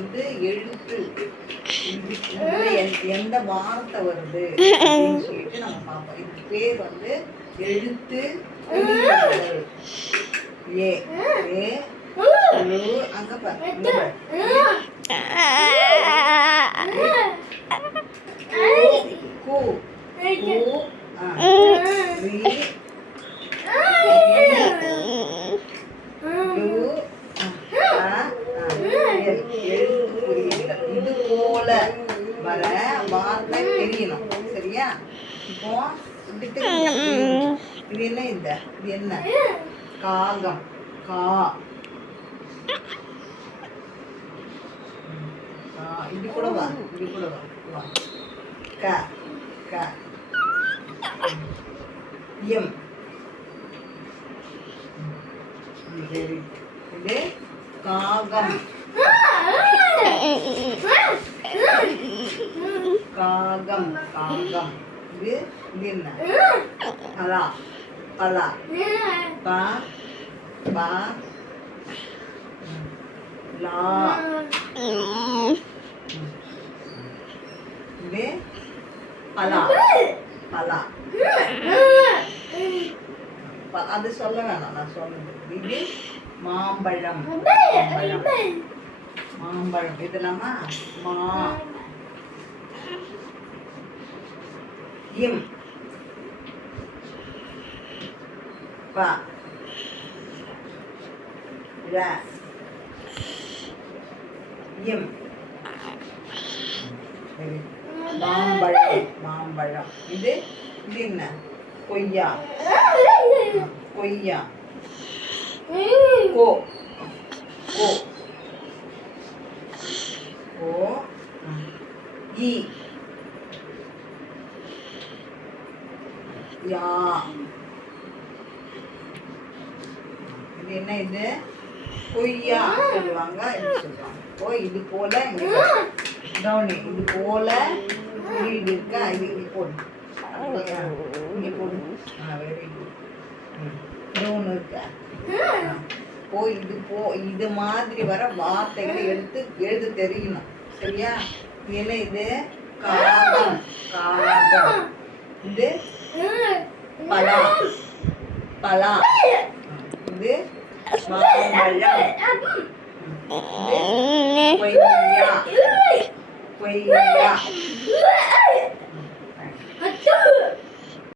வந்து எழுத்து. எந்த- வார்த்தை வருது அப்படின்னு சொல்லிட்டு நம்ம பார்ப்போம். இதுக்கு பேர் வந்து எழுத்து. ஏ ஏ அங்க பாரு இங்க பாரு. கு கு ஆ, ரி டு ஆ, ஆ, எல். எழுத்து குறியீடுகள் இது போல வர வார்த்தை தெரியணும் சரியா இப்போ இப்படி தெரியும். இது என்ன இந்த இது என்ன காகம் கா கா இது கூட வா இது கூட வா வா க க எம் வெரி இது காகம் காகம் காகம். இது இது என்ன? பலா. பலா. பா. பா. லா. இது பலா. பலா. ப- அது சொல்ல வேணாம். நான் சொல்லுது இது மாம்பழம். மாம்பழம். மாம்பழம். இது நம்ம மா. இம். ப. ர. இம். மாம்பழம் மாம்பழம். இது இது என்ன? கொய்யா. கொய்யா. கோ கோ இ யா. இது என்ன இது? கொய்யா சொல்லுவாங்க இது சொல்லுவாங்க. ஓ இது போல டவுனி இது போல வீடு இருக்கா. இது இது போடு. இங்கே போடு. ஆ வெரி குட் டவுன் இருக்கா. போ இது போ. இது மாதிரி வர வார்த்தைகளை எடுத்து எழுத தெரியணும். சரியா? என்ன இது? காகம். காகம். இது பலா பலா இது மாம்பழம் இது கொய்யா கொய்யா